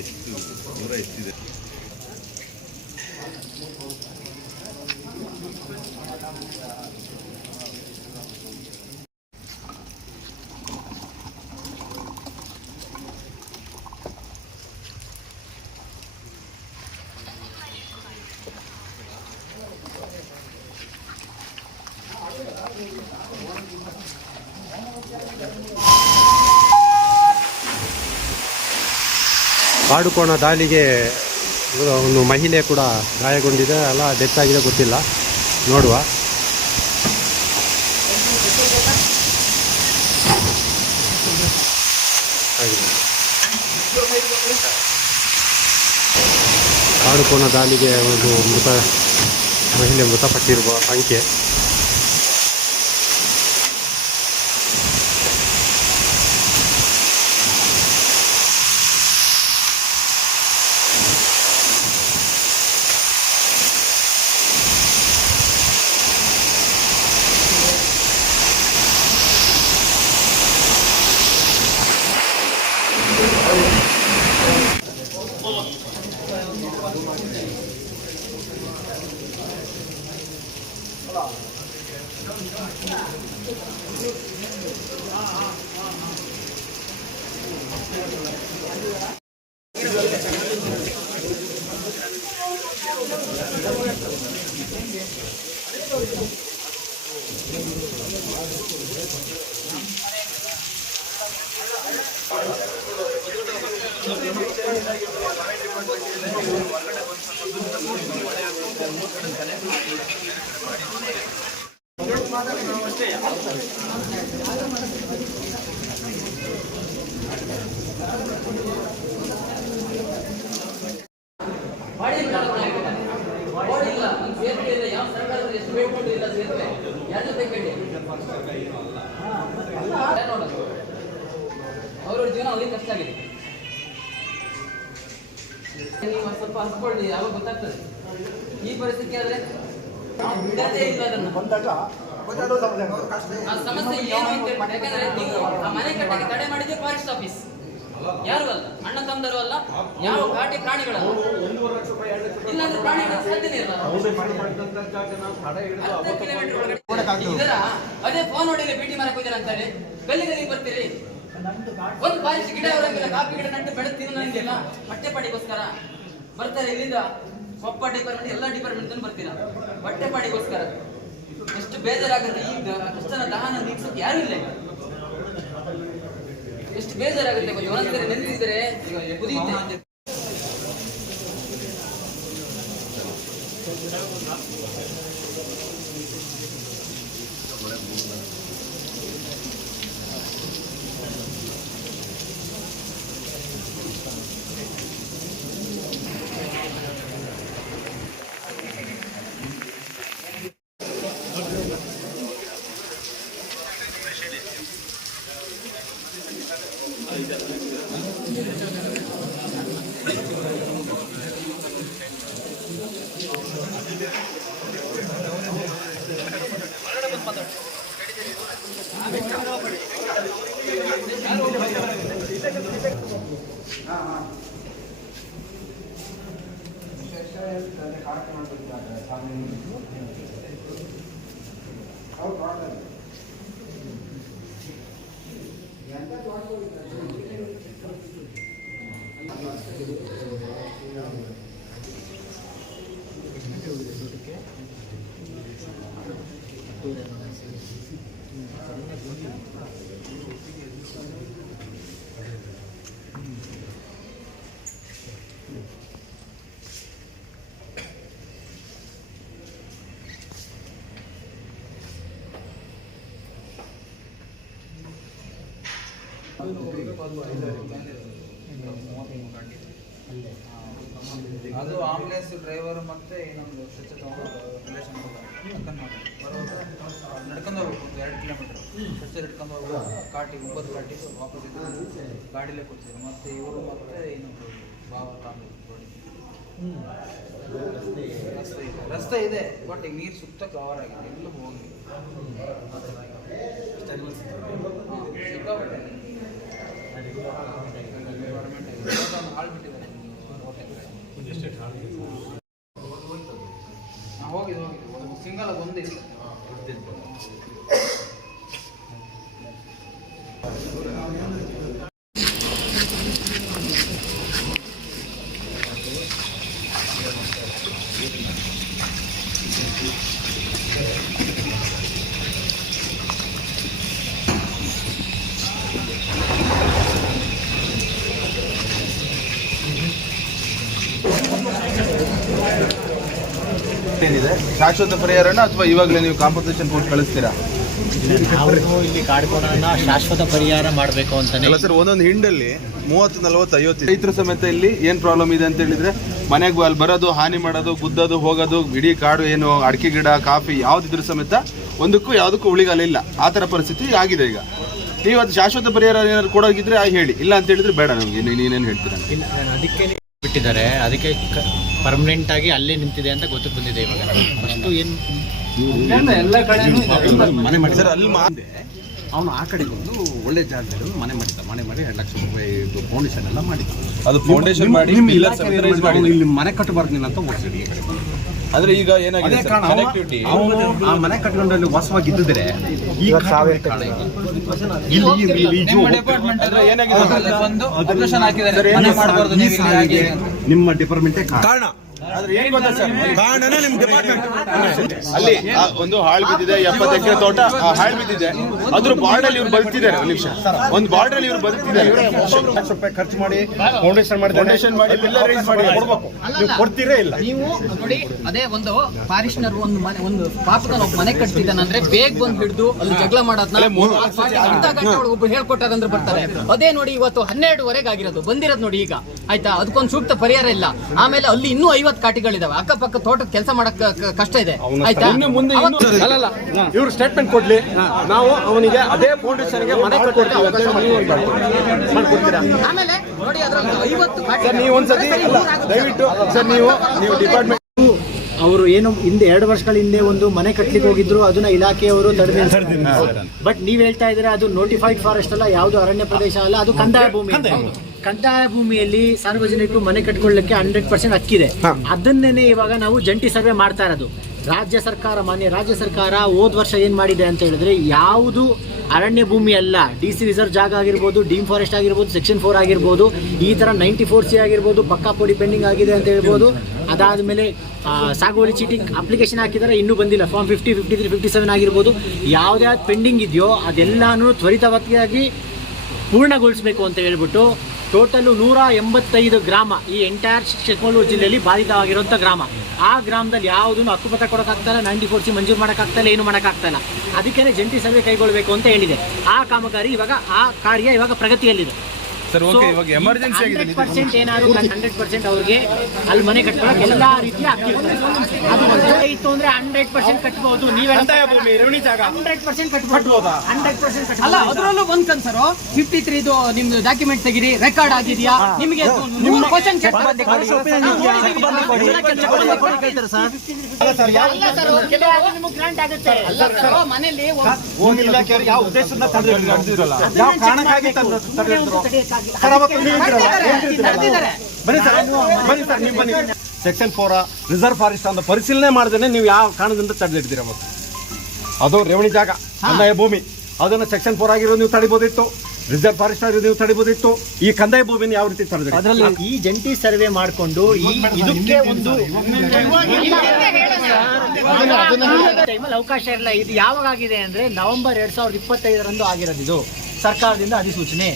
ಎಷ್ಟು ದೂರ ಎಷ್ಟಿದೆ. ಕಾಡುಕೋಣ ದಾಳಿಗೆ ಒಂದು ಮಹಿಳೆ ಕೂಡ ಗಾಯಗೊಂಡಿದೆ, ಅಲ್ಲ ಡೆತ್ ಆಗಿದೆ ಗೊತ್ತಿಲ್ಲ, ನೋಡುವ. ಕಾಡುಕೋಣ ದಾಳಿಗೆ ಒಂದು ಮಹಿಳೆ ಮೃತಪಟ್ಟಿರುವ ಸಂಖ್ಯೆ. ಅವರ ಜೀವನ ಅವ್ರಿಗೆ ಕಷ್ಟ ಆಗಿದೆ. ನೀವು ಸ್ವಲ್ಪ ಹಂಚ್ಕೊಳ್ಳಿ, ಯಾವಾಗ ಗೊತ್ತಾಗ್ತದೆ. ಈ ಪರಿಸ್ಥಿತಿ ಆದ್ರೆ ಬಿಡದೇ ಇಲ್ಲ ಅದನ್ನು. ಆ ಸಮಸ್ಯೆ ಏನು ಅಂತ ಹೇಳ್ಬಿಟ್ಟು, ಯಾಕಂದ್ರೆ ನೀವು ಆ ಮನೆ ಕಟ್ಟಕ್ಕೆ ತಡೆ ಮಾಡಿದ್ರೆ ಫಾರೆಸ್ಟ್ ಆಫೀಸ್, ಯಾರು ಅಲ್ಲ, ಅಣ್ಣ ತಮ್ಮದರು ಅಲ್ಲ, ಯಾವ ಘಾಟಿ ಪ್ರಾಣಿಗಳಲ್ಲ. ಇಲ್ಲಾಂದ್ರೆ ಪ್ರಾಣಿಗಳ ಸಾಧ್ಯನೇ ಇಲ್ಲ. 10 ಕಿಲೋಮೀಟರ್ ಒಳಗಡೆ ಇದರ ಅದೇ ಫೋನ್ ಹೊಡಿಲಿ, ಭೇಟಿ ಮಾಡಕ್ ಹೋಗಿರ ಅಂತ ಹೇಳಿ ಗಲ್ಲಿಗೆ ಬರ್ತೀರಿ. ಒಂದು ಬಾರಿಸಿ ಗಿಡ ಅವರಂಗಿಲ್ಲ, ಕಾಫಿ ಗಿಡ ನಟ್ಟು ಬೆಳೆದು ನಂಗಿಲ್ಲ, ಹೊಟ್ಟೆ ಪಾಡಿಗೋಸ್ಕರ ಬರ್ತಾರೆ. ಇಲ್ಲಿಂದ ಕೊಪ್ಪ ಡಿಪಾರ್ಟ್ಮೆಂಟ್, ಎಲ್ಲ ಡಿಪಾರ್ಟ್ಮೆಂಟ್ ಬರ್ತೀರಾ ಹೊಟ್ಟೆ ಪಾಡಿಗೋಸ್ಕರ. ಎಷ್ಟು ಬೇಜಾರಾಗುತ್ತೆ. ಈಗ ಕಷ್ಟನ ದಹನ ನೀಗ್ಸೋಕೆ ಯಾರು ಇಲ್ಲ. ಎಷ್ಟು ಬೇಜಾರಾಗುತ್ತೆ ಗೊತ್ತಾ. ಒಂದ್ಸರಿ ನೆನೆಸಿದ್ರೆ ಕುದಿಯುತ್ತೆ. ಅದು ಆಂಬುಲೆನ್ಸ್ ಡ್ರೈವರ್ ಮತ್ತೆ ಇನ್ನೊಂದು ಸ್ವಚ್ಛತೆ ರಿಲೇಷನ್ ನಡ್ಕೊಂಡು ಹೋಗ್ಬೇಕು. ಒಂದು 2 ಕಿಲೋಮೀಟರ್ ಸ್ವಚ್ಛ ನಡ್ಕೊಂಡು ಹೋಗ್ಬೇಕು. ಕಾಟಿಗೆ 9 ಕಾಟಿಗೆ ವಾಪಸ್ ಇದ್ದು ಗಾಡಿಲೇ ಕೊಡ್ತಿದ್ರು. ಮತ್ತೆ ಇವರು ಮತ್ತೆ ಇನ್ನೊಂದು ಭಾವ ತಾಂಬೂರು ರಸ್ತೆ ಇದೆ, ಬಟ್ ಈಗ ನೀರು ಸುತ್ತ ಕವರ್ ಆಗಿದೆ, ಎಲ್ಲೂ ಹೋಗಿ ಸಿಕ್ಕಾಪಟ್ಟೆ ಶಾಶ್ವತ ಪರಿಹಾರನ ಅಥವಾ ಇವಾಗಲೇ ನೀವು ಕಾಂಪನ್ಸೇಷನ್ ಕೊಟ್ಟು ಕಳಿಸ್ತೀರಾ? ನಾವು ಇಲ್ಲಿ ಕಾಡ್ಕೋಣ ಶಾಶ್ವತ ಪರಿಹಾರ ಮಾಡಬೇಕು ಅಂತಾನೆ. ಅಲ್ಲ ಸರ್, ಒಂದೊಂದು ಹಿಂಡಲ್ಲಿ 30, 40, 50 ರೈತರು ಸಮೇತ ಇಲ್ಲಿ ಏನು ಪ್ರಾಬ್ಲಮ್ ಇದೆ ಅಂತ ಹೇಳಿದ್ರೆ ಮನೆಗೆ ಅಲ್ಲಿ ಬರೋದು, ಹಾನಿ ಮಾಡೋದು, ಗುದ್ದೋದು, ಹೋಗೋದು, ಇಡೀ ಕಾಡು ಏನು ಅಡಿಕೆ ಗಿಡ, ಕಾಫಿ ಯಾವುದಿದ್ರು ಸಮೇತ ಒಂದಕ್ಕೂ ಯಾವುದಕ್ಕೂ ಉಳಿಗಾಲಿಲ್ಲ. ಆ ಥರ ಪರಿಸ್ಥಿತಿ ಆಗಿದೆ ಈಗ. ನೀವು ಅದು ಶಾಶ್ವತ ಪರಿಹಾರ ಏನಾದ್ರು ಕೊಡೋಗಿದ್ರೆ ಹೇಳಿ, ಇಲ್ಲ ಅಂತ ಹೇಳಿದ್ರೆ ಬೇಡ ನಮಗೆ. ನೀನೇನು ಹೇಳ್ತೀರಾ? ಇಲ್ಲ, ಅದಕ್ಕೆ ಬಿಟ್ಟಿದ್ದಾರೆ, ಅದಕ್ಕೆ ಪರ್ಮನೆಂಟ್ ಆಗಿ ಅಲ್ಲೇ ನಿಂತಿದೆ ಅಂತ ಗೊತ್ತು ಬಂದಿದೆ ಇವಾಗ. ಫಸ್ಟು ಏನು ಎಲ್ಲ ಕಡೆ ಮನೆ ಮಾಡಿ ಸರ್, ಅಲ್ಲಿ ಅವನು ಆ ಕಡೆ ಬಂದು ಒಳ್ಳೆ ಜಾಗದಲ್ಲಿ ಮನೆ ಮಾಡಿದ್ದ. ಮನೆ ಮಾಡಿ 2 ಲಕ್ಷ ರೂಪಾಯಿ ಫೌಂಡೇಶನ್ ಎಲ್ಲ ಮಾಡಿ, ಅದು ಫೌಂಡೇಶನ್ ಮಾಡಿ ಇಲ್ಲಿ ಮನೆ ಕಟ್ಟಬಾರ್ದು ನೀನು ಅಂತ ಓಡಿಸಿಡಿ. ಅಂದ್ರೆ ಈಗ ಏನಾಗಿದೆ ಕನೆಕ್ಟಿವಿಟಿ, ಆ ಮನೆ ಕಟ್ಕೊಂಡಲ್ಲಿ ವಾಸವಾಗಿ ಇದ್ದಿದ್ರೆ ಈಗ ಡಿಪಾರ್ಟ್ಮೆಂಟ್ ಬಂದು ಅಬ್ಜೆಕ್ಷನ್ ಹಾಕಿದ್ದಾರೆ, ಮನೆ ಮಾಡಬಾರ್ದು ನೀವು ಇಲ್ಲಿ ಹಾಗೆ. ನಿಮ್ಮ ಡಿಪಾರ್ಟ್ಮೆಂಟೇ ಕಾರಣ. ಅಲ್ಲಿ ಒಂದು ಹಾಳು ಬಿದ್ದಿದೆ, 70 ಎಕರೆ ತೋಟ ಹಾಳು ಬಿದ್ದಿದೆ. ಅದ್ರ ಬಾರ್ಡರ್ ಅಲ್ಲಿ ಇವ್ರು ಬದುಕ್ತಿದ್ದಾರೆ. ಒಂದು ನಿಮಿಷ, ಒಂದು ಬಾರ್ಡರ್ ಅಲ್ಲಿ ಇವ್ರು ಬದುಕ್ತಿದ್ದಾರೆ. ರೂಪಾಯಿ ಖರ್ಚು ಮಾಡಿ ಫೌಂಡೇಶನ್ ಮಾಡಿ ಪಿಲ್ಲರ್ ರೈಸ್ ಮಾಡಿ ಕೊಡ್ಬೇಕು. ನೀವು ಕೊಡ್ತೀರೇ ಇಲ್ಲ. ನೀವು ನೋಡಿ, ಅದೇ ಒಂದು ಫಾರಿಸ್ನರ್ ಒಂದು ಮನೆ, ಒಂದು ಪಾಪದ ಒಬ್ಬ ಮನೆ ಕಟ್ತಿದ್ದಾನಂದ್ರೆ ಬೇಗ ಬಂದು ಹಿಡಿದು ಅಲ್ಲಿ ಜಗಳ ಮಾಡೋದನ್ನ ಅರ್ಧ ಗಂಟೆ ಒಳಗೆ ಒಬ್ರು ಹೇಳ್ಕೊಟ್ಟಾರಂದ್ರೆ ಬರ್ತಾರೆ. ಅದೇ ನೋಡಿ, ಇವತ್ತು 12ವರೆಗೆ ಆಗಿರೋದು, ಬಂದಿರೋದು ನೋಡಿ ಈಗ. ಆಯ್ತಾ, ಅದಕ್ಕೊಂದು ಸೂಕ್ತ ಪರಿಹಾರ ಇಲ್ಲ. ಆಮೇಲೆ ಅಲ್ಲಿ ಇನ್ನೂ 50 ಕಾಟಿಗಳಿದಾವೆ. ಅಕ್ಕಪಕ್ಕ ತೋಟದ ಕೆಲಸ ಮಾಡಕ್ ಕಷ್ಟ ಇದೆ. ಆಯ್ತಾ, ಇವ್ರು ಸ್ಟೇಟ್ಮೆಂಟ್ ಕೊಡ್ಲಿ, ನಾವು ಅವನಿಗೆ ಅದೇ ಫೌಂಡೇಶನ್ಗೆ ಮನೆ ಕಟ್ಕೊಡ್ತೀವಿ. ಆಮೇಲೆ ನೋಡಿ, ಅದ್ರಲ್ಲಿ 50 ಕಾಟಿ. ನೀವು ಒಂದ್ಸತಿ ದಯವಿಟ್ಟು ಸರ್, ನೀವು ಡಿಪಾರ್ಟ್ಮೆಂಟ್ ಅವರು ಏನು ಹಿಂದೆ 2 ವರ್ಷಗಳ ಹಿಂದೆ ಒಂದು ಮನೆ ಕಟ್ಲಿಕ್ಕೆ ಹೋಗಿದ್ರು, ಅದನ್ನ ಇಲಾಖೆಯವರು ತಡೆದ. ಬಟ್ ನೀವ್ ಹೇಳ್ತಾ ಇದ್ರೆ ಅದು ನೋಟಿಫೈಡ್ ಫಾರೆಸ್ಟ್ ಅಲ್ಲ, ಯಾವುದು ಅರಣ್ಯ ಪ್ರದೇಶ ಅಲ್ಲ, ಅದು ಕಂದಾಯ ಭೂಮಿ. ಕಂದಾಯ ಭೂಮಿಯಲ್ಲಿ ಸಾರ್ವಜನಿಕರು ಮನೆ ಕಟ್ಕೊಳ್ಳಿಕ್ಕೆ 100% ಹಕ್ಕಿದೆ. ಅದನ್ನೇ ಇವಾಗ ನಾವು ಜಂಟಿ ಸರ್ವೆ ಮಾಡ್ತಾ ಇರೋದು. ಮಾನ್ಯ ರಾಜ್ಯ ಸರ್ಕಾರ ಹೋದ ವರ್ಷ ಏನ್ ಮಾಡಿದೆ ಅಂತ ಹೇಳಿದ್ರೆ, ಯಾವುದು ಅರಣ್ಯ ಭೂಮಿ ಅಲ್ಲ, DC ರಿಸರ್ವ್ ಜಾಗ ಆಗಿರ್ಬೋದು, ಡೀಮ್ ಫಾರೆಸ್ಟ್ ಆಗಿರ್ಬೋದು, ಸೆಕ್ಷನ್ 4 ಆಗಿರ್ಬೋದು, ಈ ತರ 94C ಆಗಿರ್ಬೋದು, ಪಕ್ಕಾ ಪೋಡಿ ಪೆಂಡಿಂಗ್ ಆಗಿದೆ ಅಂತ ಹೇಳ್ಬೋದು. ಅದಾದ್ಮೇಲೆ ಸಾಗುವಳಿ ಚೀಟಿಂಗ್ ಅಪ್ಲಿಕೇಶನ್ ಹಾಕಿದರೆ ಇನ್ನೂ ಬಂದಿಲ್ಲ. ಫಾರ್ಮ್ 50, 53, 57 ಆಗಿರ್ಬೋದು. ಯಾವ್ದ್ಯಾವ್ದು ಪೆಂಡಿಂಗ್ ಇದೆಯೋ ಅದೆಲ್ಲಾನು ತ್ವರಿತವಾಗಿ ಪೂರ್ಣಗೊಳಿಸಬೇಕು ಅಂತ ಹೇಳ್ಬಿಟ್ಟು ಟೋಟಲು 185 ಗ್ರಾಮ ಈ ಎಂಟೈರ್ ಚಿಕ್ಕಮಗಳೂರು ಜಿಲ್ಲೆಯಲ್ಲಿ ಬಾಧಿತವಾಗಿರುವಂಥ ಗ್ರಾಮ. ಆ ಗ್ರಾಮದಲ್ಲಿ ಯಾವುದನ್ನು ಹಕ್ಕುಪತ್ರ ಕೊಡೋಕ್ಕಾಗ್ತಾಯಿಲ್ಲ, 94C ಮಂಜೂರು ಮಾಡೋಕ್ಕಾಗ್ತಾಯಿಲ್ಲ, ಏನು ಮಾಡೋಕ್ಕಾಗ್ತಾಯಿಲ್ಲ. ಅದಕ್ಕೇ ಜಂಟಿ ಸರ್ವೆ ಕೈಗೊಳ್ಳಬೇಕು ಅಂತ ಹೇಳಿದೆ. ಆ ಕಾಮಗಾರಿ ಇವಾಗ, ಆ ಕಾರ್ಯ ಇವಾಗ ಪ್ರಗತಿಯಲ್ಲಿದೆ. ಸರ್, ಓಕೆ, ಇವಾಗ ಎಮರ್ಜೆನ್ಸಿ ಆಗಿದೆ. 100% ಏನಾದ್ರು 100% ಅವ್ರಿಗೆ ಅಲ್ಲಿ ಮನೆ ಕಟ್ಕೊಳ್ಳೋಕೆ ಎಲ್ಲ ರೀತಿಯ ಹಕ್ಕು ಅದು ಇತ್ತು ಅಂದ್ರೆ 100% ಕಟ್ಬಹುದು. ನೀವೇ 100% ಕಟ್ಬಹುದು. 100% ಅಲ್ಲ, ಅದರಲ್ಲೂ ಒಂದ್ ಕನ್ಸರು 53 ಇದು ನಿಮ್ದು ಡಾಕ್ಯುಮೆಂಟ್ ತೆಗಿರಿ, ರೆಕಾರ್ಡ್ ಆಗಿದೆಯಾ, ನಿಮಗೆ ಕ್ವಶನ್ ಮನೇಲಿ ಯಾವ ಉದ್ದೇಶದಿಂದ ಬನ್ನಿ ಸರ್, ನೀವು ಬನ್ನಿ. ಸೆಕ್ಷನ್ 4 ರಿಸರ್ವ್ ಫಾರೆಸ್ಟ್ ಅಂತ ಪರಿಶೀಲನೆ ಮಾಡಿದ್ರೆ ನೀವು ಯಾವ ಕಾರಣದಿಂದ ತಡೆದಿಡ್ತೀರ? ಅದು ರೇವಣಿ ಜಾಗ, ಕಂದಾಯ ಭೂಮಿ. ಅದನ್ನು ಸೆಕ್ಷನ್ 4 ಆಗಿರೋದು ನೀವು ತಡಿಬೋದಿತ್ತು, ರಿಸರ್ವ್ ಫಾರೆಸ್ಟ್ ಆಗಿರೋದು ನೀವು ತಡಿಬೋದಿತ್ತು. ಈ ಕಂದಾಯ ಭೂಮಿನ ಯಾವ ರೀತಿ ತಡೆದ್ರಿ? ಅದರಲ್ಲಿ ಈ ಜಂಟಿ ಸರ್ವೆ ಮಾಡಿಕೊಂಡು ಇದಕ್ಕೆ ಒಂದು ಟೈಮಲ್ಲಿ ಅವಕಾಶ ಇರಲ್ಲ. ಇದು ಯಾವಾಗ ಆಗಿದೆ ಅಂದ್ರೆ ನವೆಂಬರ್ 2025 ಆಗಿರೋದು. ಇದು ಸರ್ಕಾರದಿಂದ ಅಧಿಸೂಚನೆ.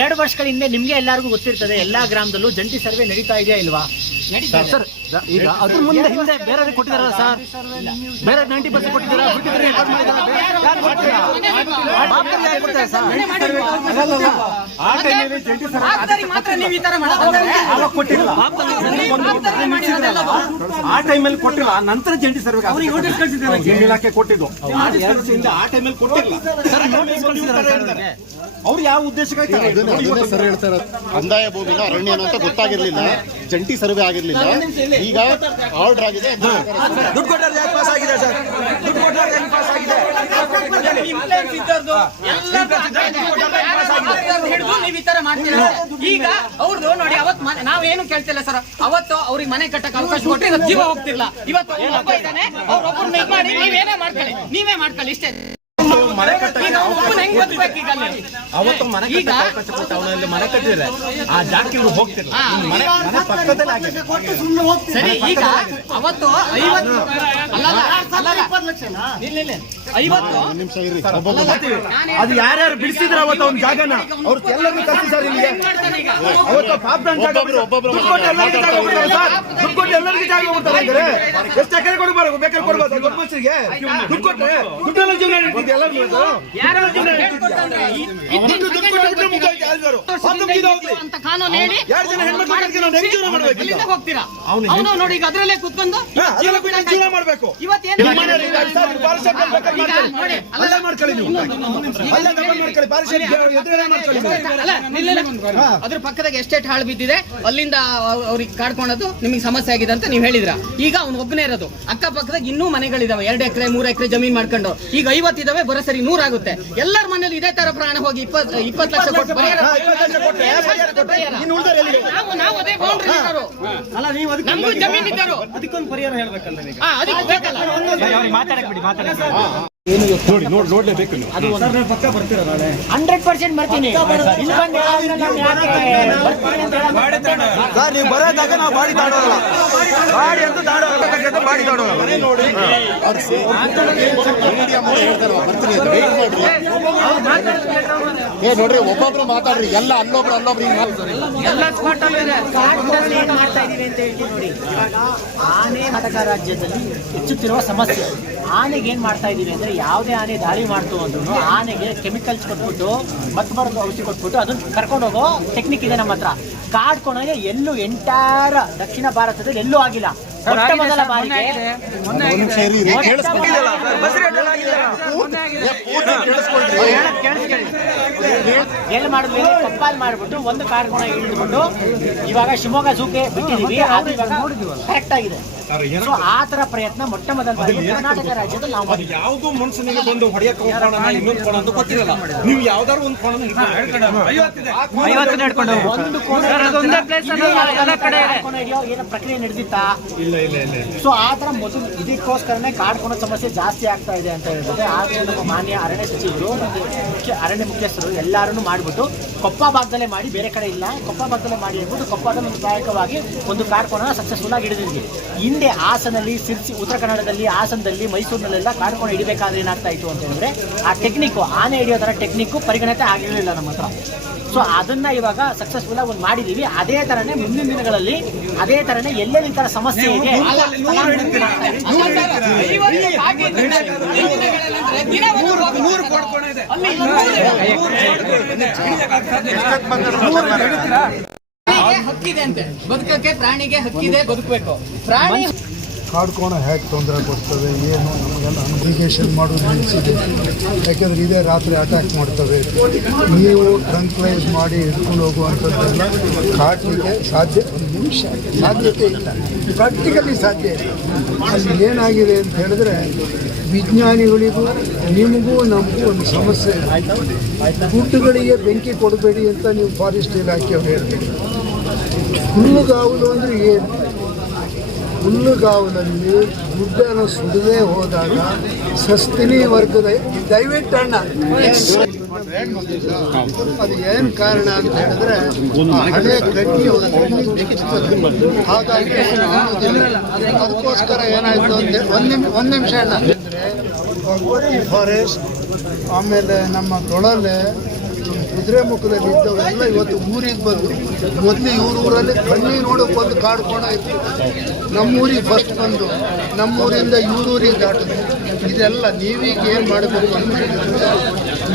2 ವರ್ಷಗಳ ಹಿಂದೆ ನಿಮ್ಗೆ ಎಲ್ಲರಿಗೂ ಗೊತ್ತಿರ್ತದೆ, ಎಲ್ಲಾ ಗ್ರಾಮದಲ್ಲೂ ಜಂಟಿ ಸರ್ವೆ ನಡೀತಾ ಇದೆಯಾ ಇಲ್ವಾ? ಸರ್, ಈಗ ಅದ್ರ ಮುಂದೆ ಹಿಂದೆ ಬೇರೆ ಕೊಟ್ಟಿದಾರಲ್ಲ ಸರ್, ಬೇರೆ 90% ಕೊಟ್ಟಿದ್ದಾರೆ. ಆ ಟೈಮಲ್ಲಿ ಕೊಟ್ಟಿಲ್ಲ, ನಂತರ ಜಂಟಿ ಸರ್ವೆ ಇಲಾಖೆ ಕೊಟ್ಟಿದ್ದು. ಆ ಟೈಮಲ್ಲಿ ಕೊಟ್ಟಿಲ್ಲ. ಅವ್ರು ಯಾವ ಉದ್ದೇಶಕ್ಕೆ ಕಂದಾಯ ಭೂಮಿನ ಅರಣ್ಯ ಅಂತ ಗೊತ್ತಾಗಿರ್ಲಿಲ್ಲ, ಜಂಟಿ ಸರ್ವೆ ಆಗಿರ್ಲಿಲ್ಲ. ಈಗ ಆರ್ಡರ್ ಆಗಿದೆ. ಈಗ ಅವ್ರದ್ದು ನೋಡಿ, ಅವತ್ತು ನಾವೇನು ಕೇಳ್ತಿಲ್ಲ ಸರ್. ಅವತ್ತು ಅವ್ರಿಗೆ ಮನೆ ಕಟ್ಟಕ್ಕೆ ಅವಕಾಶ ಕೊಟ್ಟರೆ ಇವತ್ತು ಜೀವ ಹೋಗ್ತಿರ್ಲಿಲ್ಲ. ಇವತ್ತು ಒಬ್ಬ ಇದ್ದಾನೆ, ಅವ್ರೊಬ್ಬರನ್ನ ಇದು ಮಾಡಿ ನೀವೇ ಮಾಡ್ಕೊಳ್ಳಿ ಇಷ್ಟೇ. ಮನೆ ಕಟ್ಟಕ್ಕೆ ಈಗ ಅವ್ನು ಒಬ್ಬನು ಹೆಂಗ್ ಬದುಕ್ಬೇಕು ಈಗ ಅಲ್ಲಿ? ಅವತ್ತು ಮನೆ ಕಟ್ಟಕ್ಕೆ ಅವಕಾಶ ಕೊಟ್ಟು ಅವನಲ್ಲಿ ಮನೆ ಕಟ್ಟಿದ್ರೆ ಆ ಜಾಗಕ್ಕೆ ಇವ್ರು ಹೋಗ್ತಿದ್ರು. ಮನೆ ಪಕ್ಕದಲ್ಲಿ ಆಗಿದೆ. ಸರಿ, ಈಗ ಅವತ್ತು 50 ನಿಮಿಷ ಇರ್ರಿ. ಅದು ಯಾರ್ಯಾರು ಬಿಡಿಸಿದ್ರು ಅವತ್ತು ಅವ್ನ ಜಾಗನ ಅವ್ರು ಎಲ್ಲರಿಗೂ ಕರ್ಸಿ ಸರ್ ಇಲ್ಲಿಗೆ ಅವತ್ತು ಪಾಪ್ದಾನ್ ಜಾಗ ಒಬ್ಬೊಬ್ರು ದುಡ್ಡು ಕೊಟ್ಟು ಎಲ್ಲರಿಗೂ ಜಾಗ ಕೊಡ್ತಾರೆ ಸರ್. ದುಡ್ಡು ಕೊಟ್ಟು ಎಲ್ಲರಿಗೂ ಜಾಗ ಕೊಡ್ತಾರೆ ಅಂದ್ರೆ ಎಷ್ಟು ಎಕರೆ ಕೊಡ್ಬಾರ್ದು ಬೇಕಾದ್ರೆ ಕೊಡ್ಬೋದು ದೊಡ್ಡ ಮನುಷ್ಯರಿಗೆ ದುಡ್ಡು ಕೊಟ್ಟರೆ ದುಡ್ಡೆಲ್ಲ ಜೀವನ ನಡೀತಿದೆ ಎಲ್ಲರೂ ಯಾರೆಲ್ಲ ಜೀವನ ಅಂತ ಕಾನೂನು ಹೇಳಿ ಎರಡು ಜನ ಹೆಣ್ಮಕ್ಳು ನಾವು ಹೆಂಗ್ ಜೀವನ ಮಾಡ್ಬೇಕು ಅಲ್ಲಿಂದ ಹೋಗ್ತೀರಾ? ಅವನು ನೋಡಿ ಈಗ ಅದ್ರಲ್ಲೇ ಕುತ್ಕೊಂಡು ಜೀವನ ಮಾಡ್ಬೇಕು. ಇವತ್ತೇನು ಅಲ್ಲೇ ಮಾಡ್ಕೊಳ್ಳಿ ನೀವು ಅಲ್ಲೇ ದಮನ್ ಮಾಡ್ಕೊಳ್ಳಿ ಪಾರಿಶಾಲಿ ಎದುರುಗಡೆ ಮಾಡ್ಕೊಳ್ಳಿ ಅಲ್ಲ, ಅದ್ರ ಪಕ್ಕದಾಗ ಎಸ್ಟೇಟ್ ಹಾಳು ಬಿದ್ದಿದೆ, ಅಲ್ಲಿಂದ ಅವ್ರಿಗೆ ಕಾಡ್ಕೊಳೋದು ನಿಮಗೆ ಸಮಸ್ಯೆ ಆಗಿದೆ ಅಂತ ನೀವು ಹೇಳಿದ್ರ. ಈಗ ಅವ್ನು ಒಬ್ಬನೇ ಇರೋದು, ಅಕ್ಕಪಕ್ಕದಾಗ ಇನ್ನೂ ಮನೆಗಳಿದಾವೆ, 2 ಎಕರೆ 3 ಎಕರೆ ಜಮೀನ್ ಮಾಡ್ಕೊಂಡು ಈಗ 50 ಇದಾವೆ, ಬರೋಸರಿ 100 ಆಗುತ್ತೆ. ಎಲ್ಲರ ಮನೇಲಿ ಇದೇ ತರ ಪ್ರಾಣ ಹೋಗಿ 20 ಲಕ್ಷ ಕೊಟ್ಟು ನಾವು ಅದೇ ಬೌಂಡ್ರಿ ಇರೋರು, ನಮಗೂ ಜಮೀನ್ ಇದ್ದರು, ಅದಕ್ಕೊಂದು ಪರಿಹಾರ ಹೇಳ್ಬೇಕಲ್ಲ ಈಗ. ಅದಕ್ಕೆ ಬೇಕಲ್ಲ. ನೋಡ್ಲೇಬೇಕು ನೀವು. ಪಕ್ಕ ಬರ್ತೀರಾ ನಾಳೆ 100% ಬರ್ತೀನಿ. ಇಲ್ಲಿ ಬಂದು ಯಾರಾದ್ರೂ ನಾನು ಯಾಕೆ ಬರ್ತೀನಿ ಅಂತ ಹೇಳೋದು? ಸರ್ ನೀವು ಬರೋದಾಗ ನಾವು ಬಾಡಿ ತಾಡೋಲ್ಲ, ಬಾಡಿ ಅಂತೂ ತಾಡೋಲ್ಲ, ಬಾಡಿ ತಾಡೋಲ್ಲ. ನೋಡ್ರಿ ಒಬ್ಬೊಬ್ರು ಮಾತಾಡ್ರಿ, ಎಲ್ಲ ಅಲ್ಲೊಬ್ರು ಎಲ್ಲ ಸ್ಪಾಟ್ ಅಲ್ಲೂ ಇದೆ. ಕಾಡ್ನಲ್ಲಿ ಏನ್ ಮಾಡ್ತಾ ಇದೀವಿ ಅಂತ ಹೇಳ್ತೀನಿ ನೋಡಿ. ಇವಾಗ ಆನೆ ಕರ್ನಾಟಕ ರಾಜ್ಯದಲ್ಲಿ ಹೆಚ್ಚುತ್ತಿರುವ ಸಮಸ್ಯೆ. ಆನೆಗೆ ಏನ್ ಮಾಡ್ತಾ ಇದೀವಿ ಅಂದ್ರೆ, ಯಾವುದೇ ಆನೆ ದಾಳಿ ಮಾಡ್ತು ಅಂದ್ರೂ ಆನೆಗೆ ಕೆಮಿಕಲ್ಸ್ ಕೊಟ್ಬಿಟ್ಟು ಮತ್ತೊಬ್ಬರದ್ದು ಔಷಧಿ ಕೊಟ್ಬಿಟ್ಟು ಅದನ್ನ ಕರ್ಕೊಂಡು ಹೋಗೋ ಟೆಕ್ನಿಕ್ ಇದೆ ನಮ್ಮ ಹತ್ರ. ಕಾಡ್ಕೊಂಡೋಗಿ ಎಲ್ಲೂ ಎಂಟೈರ್ ದಕ್ಷಿಣ ಭಾರತದಲ್ಲಿ ಎಲ್ಲೂ ಆಗಿಲ್ಲ. ಮೊಟ್ಟ ಮೊದಲ ಬಾರಿಗೆ ಎಲ್ಲಿ ಮಾಡಿದ್ವಿ, ಕಪ್ಪಾಲ್ ಮಾಡ್ಬಿಟ್ಟು ಒಂದು ಕಾರ್ಕೋಣ ಇಳಿದ್ಬಿಟ್ಟು ಇವಾಗ ಶಿವಮೊಗ್ಗ ಝೂಗೆ ಬಿಟ್ಟಿದೀವಿ. ಅದು ಇವಾಗ ಕರೆಕ್ಟ್ ಆಗಿದೆ. ಸೊ ಆ ತರ ಪ್ರಯತ್ನ ಮೊಟ್ಟ ಮೊದಲ ಬಾರಿಗೆ ಕರ್ನಾಟಕ ರಾಜ್ಯದಲ್ಲಿ ನಾವು ಮಾಡಿದ್ವಿ. ಯಾವುದೋ ಮನುಷ್ಯನಿಗೆ ಬಂದು ಹೊಡೆಯಕ್ಕೆ ಇನ್ನೊಂದು ಕೋಣ ಅಂತ ಗೊತ್ತಿರಲ್ಲ. ನೀವು ಯಾವ್ದಾದ್ರು ಒಂದು ಕೋಣ ಒಂದು ಏನೋ ಪ್ರಕ್ರಿಯೆ ನಡೆದಿತ್ತಾ? ಸೊ ಆ ತರ ಮೊದಲು ಇದಕ್ಕೋಸ್ಕರನೇ ಕಾಡ್ಕೊಳೋ ಸಮಸ್ಯೆ ಜಾಸ್ತಿ ಆಗ್ತಾ ಇದೆ ಅಂತ ಹೇಳ್ಬೋದು. ಆದ್ರೆ ನಮ್ಮ ಮಾನ್ಯ ಅರಣ್ಯ ಸಚಿವರು ಮತ್ತು ಅರಣ್ಯ ಮುಖ್ಯಸ್ಥರು ಎಲ್ಲಾರನ್ನು ಮಾಡಿಬಿಟ್ಟು ಕೊಪ್ಪ ಭಾಗದಲ್ಲೇ ಮಾಡಿ, ಬೇರೆ ಕಡೆ ಇಲ್ಲ, ಕೊಪ್ಪ ಭಾಗದಲ್ಲೇ ಮಾಡಿ ಹೇಳ್ಬಿಟ್ಟು ಕೊಪ್ಪದಲ್ಲಿ ಒಂದು ಪ್ರಾಯೋಗಿಕವಾಗಿ ಒಂದು ಕಾಡ್ಕೊಳನ ಸಕ್ಸಸ್ಫುಲ್ ಆಗಿ ಹಿಡಿದಿದ್ವಿ. ಹಿಂದೆ ಹಾಸನಲ್ಲಿ, ಸಿರ್ಸಿ, ಉತ್ತರ ಕನ್ನಡದಲ್ಲಿ, ಹಾಸನದಲ್ಲಿ, ಮೈಸೂರಿನಲ್ಲೆಲ್ಲ ಕಾಡ್ಕೊಂಡು ಹಿಡಿಬೇಕಾದ್ರೆ ಏನಾಗ್ತಾ ಇತ್ತು ಅಂತ ಹೇಳಿದ್ರೆ, ಆ ಟೆಕ್ನಿಕ್ಕು, ಆನೆ ಹಿಡಿಯೋ ಥರ ಟೆಕ್ನಿಕ್ಕು ಪರಿಗಣನೆ ಆಗಿರಲಿಲ್ಲ ನಮ್ಮ ಹತ್ರ. ಸೊ ಅದನ್ನ ಇವಾಗ ಸಕ್ಸಸ್ಫುಲ್ ಆಗಿ ಒಂದು ಮಾಡಿದೀವಿ. ಅದೇ ತರನೇ ಮುಂದಿನ ದಿನಗಳಲ್ಲಿ ಅದೇ ತರನೇ ಎಲ್ಲೆಲ್ಲಿ ತರ ಸಮಸ್ಯೆ ಇದೆ ಹಕ್ಕಿದೆ ಅಂತೆ ಬದುಕಕ್ಕೆ, ಪ್ರಾಣಿಗೆ ಹಕ್ಕಿದೆ, ಬದುಕಬೇಕು. ಪ್ರಾಣಿ ಕಾಡ್ಕೋಣ ಹೇಗೆ ತೊಂದರೆ ಕೊಡ್ತವೆ ಏನು ನಮಗೆಲ್ಲ ಅನ್ವಿಗೇಷನ್ ಮಾಡೋದು ನಿಲ್ಲಿಸಿದೆ. ಯಾಕೆಂದರೆ ಇದೇ ರಾತ್ರಿ ಅಟ್ಯಾಕ್ ಮಾಡ್ತವೆ. ನೀವು ಟ್ರಂಕ್ಲೈಸ್ ಮಾಡಿ ಹಿಡ್ಕೊಂಡು ಹೋಗುವಂಥದ್ದೆಲ್ಲ ಕಾಡಲಿಕ್ಕೆ ಸಾಧ್ಯತೆ ಇಲ್ಲ, ಪ್ರಾಕ್ಟಿಕಲಿ ಸಾಧ್ಯ ಇಲ್ಲ. ಅಲ್ಲಿ ಏನಾಗಿದೆ ಅಂತ ಹೇಳಿದ್ರೆ, ವಿಜ್ಞಾನಿಗಳಿಗೂ ನಿಮಗೂ ನಮಗೂ ಒಂದು ಸಮಸ್ಯೆ ಇದೆ. ಗುಡ್ಡುಗಳಿಗೆ ಬೆಂಕಿ ಕೊಡಬೇಡಿ ಅಂತ ನೀವು ಫಾರೆಸ್ಟ್ ಇಲಾಖೆಯವರು ಹೇಳ್ತೀರಿ. ಹುಲ್ಲುಗಾವಲು ಅಂದರೆ ಏನು? ಹುಲ್ಲುಗಾವಲಲ್ಲಿ ಗುಡ್ಡನ್ನು ಸುಡದೆ ಹೋದಾಗ ಸಸ್ತಿನಿ ವರ್ಗದ ದಯವಿಟ್ಟು ಅಣ್ಣ ಅದು ಏನು ಕಾರಣ ಅಂತ ಹೇಳಿದ್ರೆ, ಹಳೆ ಕಡ್ಡಿಯು ಹಾಗಾಗಿ ಅದಕ್ಕೋಸ್ಕರ ಏನಾಯಿತು ಅಂದರೆ, ಒಂದು ನಿಮಿಷ ಅಣ್ಣ ಅಂದರೆ ಭಗವತಿ ಫಾರೆಸ್ಟ್, ಆಮೇಲೆ ನಮ್ಮ ದೊಳಲೆ, ಕುದುರೆಮುಖದಲ್ಲಿ ಇದ್ದವರೆಲ್ಲ ಇವತ್ತು ಊರಿಗೆ ಬಂದು, ಮೊದಲು ಊರಲ್ಲಿ ಕಣ್ಣಿ ನೋಡೋಕೆ ಒಂದು ಕಾಡ್ಕೋಣ ಇತ್ತು, ನಮ್ಮೂರಿಗೆ ಫಸ್ಟ್ ಬಂದು ನಮ್ಮೂರಿಂದ ಊರಿಗೆ ದಾಟಿದ್ರು. ಇದೆಲ್ಲ ನೀವೀಗ ಏನು ಮಾಡಬೇಕು ಅಂತ ಹೇಳಿದ್ರೆ,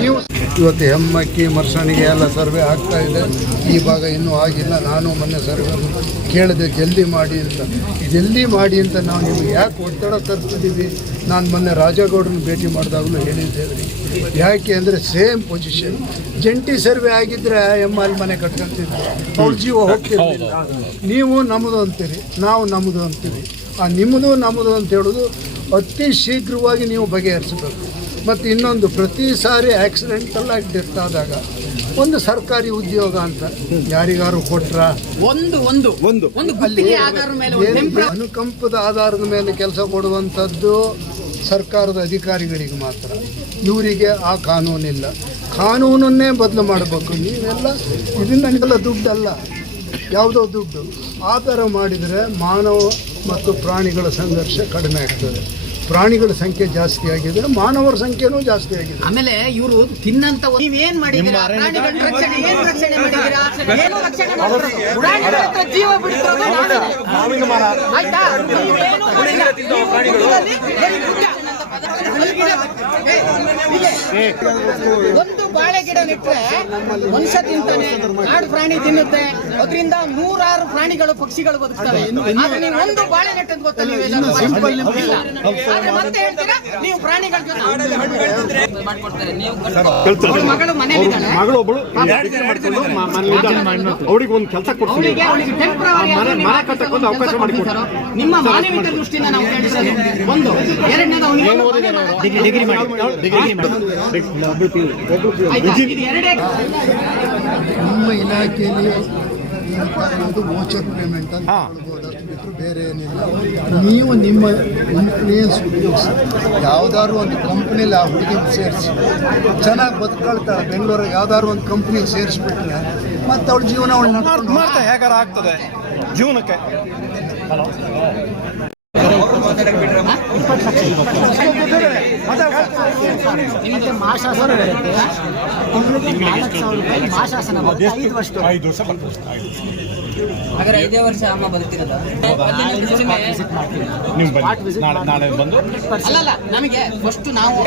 ನೀವು ಇವತ್ತು ಹೆಮ್ಮಕ್ಕಿ ಮರ್ಸಣಿಗೆ ಎಲ್ಲ ಸರ್ವೆ ಆಗ್ತಾ ಇದೆ. ಈ ಭಾಗ ಇನ್ನೂ ಆಗಿಲ್ಲ. ನಾನು ಮೊನ್ನೆ ಸರ್ವೆ ಕೇಳಿದೆ ಜಲ್ದಿ ಮಾಡಿ ಅಂತ ನಾವು ನಿಮಗೆ ಯಾಕೆ ಒತ್ತಡ ತರ್ತಿದ್ದೀವಿ. ನಾನು ಮೊನ್ನೆ ರಾಜಗೌಡರನ್ನ ಭೇಟಿ ಮಾಡಿದಾಗಲೂ ಹೇಳಿದ್ದೇವೆ. ಯಾಕೆ ಅಂದರೆ ಸೇಮ್ ಪೊಸಿಷನ್, ಜಂಟಿ ಸರ್ವೆ ಆಗಿದ್ದರೆ ಎಮ್ಮಲ್ಲಿ ಮನೆ ಕಟ್ಕೊತಿದ್ರು, ಅವ್ರ ಜೀವ ಹೋಗ್ತಿರ್ಲಿಲ್ಲ. ನೀವು ನಮ್ಮದು ಅಂತೀರಿ, ನಾವು ನಮ್ಮದು ಅಂತೀವಿ. ಆ ನಿಮ್ಮದು ನಮ್ಮದು ಅಂತ ಹೇಳೋದು ಅತಿ ಶೀಘ್ರವಾಗಿ ನೀವು ಬಗೆಹರಿಸಬೇಕು. ಮತ್ತು ಇನ್ನೊಂದು, ಪ್ರತಿ ಸಾರಿ ಆಕ್ಸಿಡೆಂಟಲ್ಲಾಗಿ ಡೆತ್ ಆದಾಗ ಒಂದು ಸರ್ಕಾರಿ ಉದ್ಯೋಗ ಅಂತ ಯಾರಿಗಾರು ಕೊಟ್ರ? ಒಂದು ಗುತ್ತಿಗೆ ಆಧಾರದ ಮೇಲೆ, ಅನುಕಂಪದ ಆಧಾರದ ಮೇಲೆ ಕೆಲಸ ಕೊಡುವಂಥದ್ದು ಸರ್ಕಾರದ ಅಧಿಕಾರಿಗಳಿಗೆ ಮಾತ್ರ. ಇವರಿಗೆ ಆ ಕಾನೂನಿಲ್ಲ. ಕಾನೂನನ್ನೇ ಬದಲು ಮಾಡಬೇಕು. ನೀವೆಲ್ಲ ಇದನ್ನೆಲ್ಲ ದುಡ್ಡಲ್ಲ, ಯಾವುದೋ ದುಡ್ಡು. ಆ ಥರ ಮಾಡಿದರೆ ಮಾನವ ಮತ್ತು ಪ್ರಾಣಿಗಳ ಸಂಘರ್ಷ ಕಡಿಮೆ ಆಗ್ತದೆ. ಪ್ರಾಣಿಗಳ ಸಂಖ್ಯೆ ಜಾಸ್ತಿ ಆಗಿದೆ, ಮಾನವರ ಸಂಖ್ಯೆನೂ ಜಾಸ್ತಿ ಆಗಿದೆ. ಆಮೇಲೆ ಇವರು ತಿನ್ನಂತ ನೀವೇನ್ ಮಾಡಿದ್ದೀರಾ? ಪ್ರಾಣಿಗಳ ರಕ್ಷಣೆ ಏನು ರಕ್ಷಣೆ ಮಾಡಿದ್ದೀರಾ? ಏನು ರಕ್ಷಣೆ ಮಾಡಿದ್ದೀರಾ? ಪ್ರಾಣಿಗಳ ಹತ್ರ ಜೀವ ಬಿಡ್ತಿರೋದು ನಾವೇ. ಆಯ್ತಾ? ನೀವೇನು ಮಾಡಿಲ್ಲ. ಒಂದು ಬಾಳೆ ಗಿಡ ನೆಟ್ರೆ ಮನುಷ್ಯ ತಿಂತಾನೆ, ನಾಡು ಪ್ರಾಣಿ ತಿನ್ನುತ್ತೆ, ಅದರಿಂದ 100 ಪ್ರಾಣಿಗಳು ಪಕ್ಷಿಗಳು ಬದುಕ್ತವೆ. ಆದ್ರೆ ನೀವು ಒಂದು ಬಾಳೆ ನೆಟ್ಟದ್ ಗೊತ್ತಾ? ಮತ್ತೆ ಹೇಳ್ತೀರಾ ನೀವು ಪ್ರಾಣಿಗಳ ಜೊತೆ ಮಾಡ್ಕೊಡ್ತಾರೆ. ನೀವು ಮಗಳು ಮನೇಲಿದ್ದಾಳೆ, ಮಗಳು ಒಬ್ಬಳು ಅವಳಿಗೆ ಒಂದು ಕೆಲಸ ಕೊಡ್ತೀವಿ, ಮನೆ ಕಟ್ಟಕ್ಕೊಂದು ಅವಕಾಶ ಮಾಡಿಕೊಡ್ತಾರೆ. ನಿಮ್ಮ ಮಾನವೀಯ ದೃಷ್ಟಿಯಿಂದ ನಾವು ಕೇಳಿಸೋದು ಒಂದು. ಎರಡನೇದು ಅವನಿಗೆ ಡಿಗ್ರಿ ಮಾಡಿ ನಿಮ್ಮ ಇಲಾಖೆಯಲ್ಲಿ ಅದು ವೋಚರ್ ಪೇಮೆಂಟ್ ಅಂತ ಹೇಳ್ಬೋದು, ಅಷ್ಟು ಬಿಟ್ಟರು ಬೇರೆ ಏನಿಲ್ಲ. ನೀವು ನಿಮ್ಮ ಇನ್ಫ್ಲೂಯೆನ್ಸ್ ಉಪಯೋಗಿಸಿ ಯಾವುದಾದ್ರು ಒಂದು ಕಂಪ್ನಿಲಿ ಆ ಹುಡುಗಿನ ಸೇರಿಸಿ ಚೆನ್ನಾಗಿ ಬದುಕೊಳ್ತಾಳೆ. ಬೆಂಗಳೂರಿಗೆ ಯಾವುದಾದ್ರು ಒಂದು ಕಂಪ್ನಿಗೆ ಸೇರಿಸ್ಬಿಟ್ರೆ ಮತ್ತು ಅವಳ ಜೀವನ ಅವಳು ನಡ್ಕೊಂಡು ಹೇಗಾರ ಆಗ್ತದೆ ಜೀವನಕ್ಕೆ. ಮಾಶಾಸನ ಮಾಶಾಸನ 5 ವರ್ಷ ಹಾಗಾದ್ರೆ 5 ವರ್ಷ ಅಮ್ಮ ಬದುಕಿರೋದು. ನಾಳೆ ಬಂದು ಅಲ್ಲಲ್ಲ, ನಮಗೆ ಫಸ್ಟ್ ನಾವು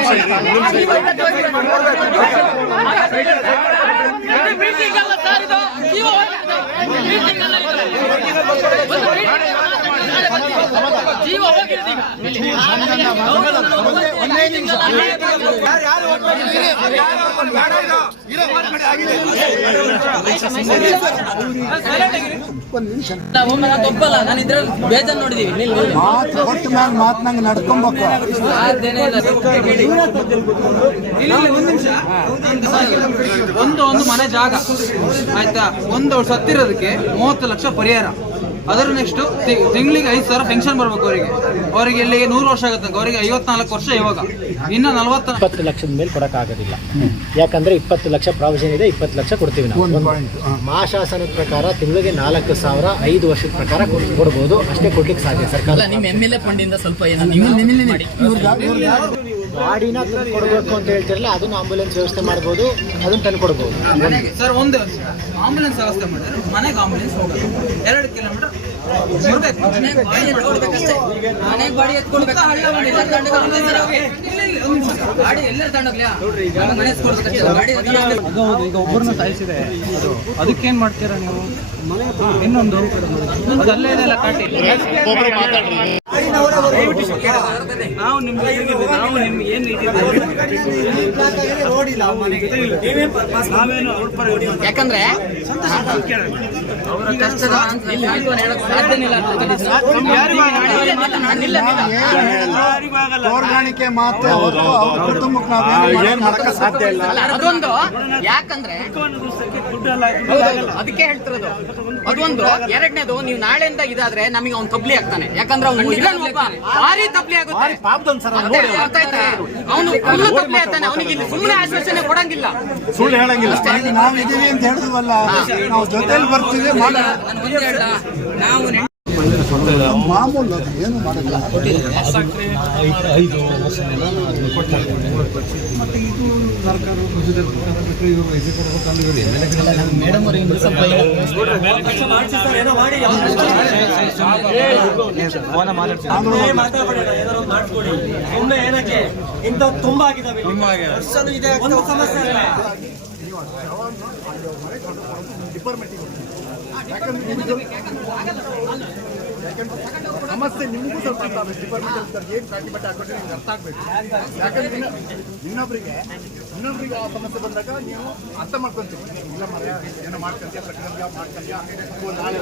ಜೀವ ತಪ್ಪಲ್ಲ. ನಾನು ಇದ್ರಲ್ಲಿ ಬೇಜಾರು ನೋಡಿದೀವಿ. ಮಾತನಾಗ ನಡ್ಕೊಬೇಕು. ಒಂದು ಮನೆ ಜಾಗ ಆಯ್ತಾ, ಒಂದು ಸತ್ತಿರೋದಕ್ಕೆ 30 ಲಕ್ಷ ಪರಿಹಾರ. ಅದರ ನೆಕ್ಸ್ಟ್ ತಿಂಗಳಿಗೆ 5,000 ಪೆನ್ಷನ್ ಬರ್ಬೇಕು ಅವರಿಗೆ ಇಲ್ಲಿಗೆ 100 ವರ್ಷ ಆಗುತ್ತೆ. ಅವರಿಗೆ 54 ವರ್ಷ ಇವಾಗ, ಇನ್ನು 20 ಲಕ್ಷದ ಮೇಲೆ ಕೊಡಕ್ಕಾಗೋದಿಲ್ಲ. ಯಾಕಂದ್ರೆ 20 ಲಕ್ಷ ಪ್ರಾವಿಷನ್ ಇದೆ, 20 ಲಕ್ಷ ಕೊಡ್ತೀವಿ ನಾವು. ಮಹಾಶಾಸನದ ಪ್ರಕಾರ ತಿಂಗಳಿಗೆ 4,000 5 ವರ್ಷದ ಪ್ರಕಾರ ಕೊಡ್ಬೋದು, ಅಷ್ಟೇ ಕೊಡ್ಲಿಕ್ಕೆ ಸಾಧ್ಯ ಸರ್ಕಾರ. ನಿಮ್ಮ MLA ಫಂಡ್ ಇಂದ ಸ್ವಲ್ಪ ಗಾಡಿನ ತಂದು ಕೊಡಬೇಕು ಅಂತ ಹೇಳ್ತಿರಲ್ಲ, ಅದನ್ನ ಆಂಬುಲೆನ್ಸ್ ವ್ಯವಸ್ಥೆ ಮಾಡ್ಬೋದು, ಅದನ್ನ ತಂದು ಕೊಡ್ಬೋದು. ಸರ್ ಒಂದು ಆಂಬುಲೆನ್ಸ್ ವ್ಯವಸ್ಥೆ ಮಾಡಿದ್ರೆ ಮನೆಗೆ ಆಂಬುಲೆನ್ಸ್ ಹೋಗೋದು 2 ಕಿಲೋಮೀಟರ್ ಗಾಡಿ ಎತ್ಕೊಳ್ಬೇಕು. ಗಾಡಿ ಎಲ್ಲರೂ ತಗೊಂಡೋಗ್ಲಿಯಾ? ಮನೆ ಈಗ ಒಬ್ಬರನ್ನ ಸಾಯಿಸಿದೆ, ಅದಕ್ಕೇನ್ ಮಾಡ್ತೀರಾ ನೀವು? ಇನ್ನೊಂದು ಅದಲ್ಲೇ ಇದೆಲ್ಲ ಕಾಟಿ. ನಾವು ನಿಮ್ಗೆ ಏನು ಯಾಕಂದ್ರೆ ಅವರ ಕಷ್ಟದ ತೋರ್ಗಾಣಿಕೆ ಮಾತ್ರ ಸಾಧ್ಯ ಇಲ್ಲ. ಅದೊಂದು ಯಾಕಂದ್ರೆ ಅದಕ್ಕೆ ಹೇಳ್ತಿರೋದು ಅದೊಂದು. ಎರಡನೇದು, ನೀವು ನಾಳೆಯಿಂದ ಇದಾದ್ರೆ ನಮಗೆ ಅವ್ನು ತಬ್ಲಿ ಆಗ್ತಾನೆ. ಯಾಕಂದ್ರೆ ಅವ್ನು ಭಾರಿ ತಬ್ಲಿ ಆಗುತ್ತೆ. ಅವನು ಫುಲ್ ತಬ್ಲಿ ಆಗ್ತಾನೆ. ಅವನಿಗೆ ಇಲ್ಲಿ ಸುಮ್ಮನೆ ಆಶ್ವಾಸನೆ ಕೊಡಂಗಿಲ್ಲ, ಸುಳ್ಳು ಹೇಳಂಗಿಲ್ಲ. ನಾವಿದೀವಿ ಅಂತ ಹೇಳಿದ್ವಲ್ಲ, ನಾವು ಜೊತೆಲಿ ಬರ್ತೀವಿ ನಾವು ಮಾಮೂಲು, ಅದು ಏನು ಮಾಡಲ್ಲ. ಏನಕ್ಕೆ ಇಂಥ ತುಂಬಾ ಆಗಿದ್ದಾವೆ. ಒಂದು ಸಮಸ್ಯೆ ಅಲ್ಲ. ಸಮಸ್ಯೆ ನಿಮಗೂ ಸ್ವಲ್ಪ ಡಿಪಾರ್ಟ್ಮೆಂಟ್ ಏನು ಕಾಟಿ ಬಟ್ಟೆ ಹಾಕೊಂಡ್ರೆ ನಿಮ್ಗೆ ಅರ್ಥ ಆಗ್ಬೇಕು. ಯಾಕಂದ್ರೆ ಇನ್ನೊಬ್ರಿಗೆ ಆ ಸಮಸ್ಯೆ ಬಂದಾಗ ನೀವು ಅರ್ಥ ಮಾಡ್ಕೊಂತೀವಿ. ಇಲ್ಲ ಮರ ಏನೋ ಮಾಡ್ಕೊಂತೀಯ, ಪ್ರಕೃತಿ ಮಾಡ್ಕೊಂತೀಯ, ನಾಳೆ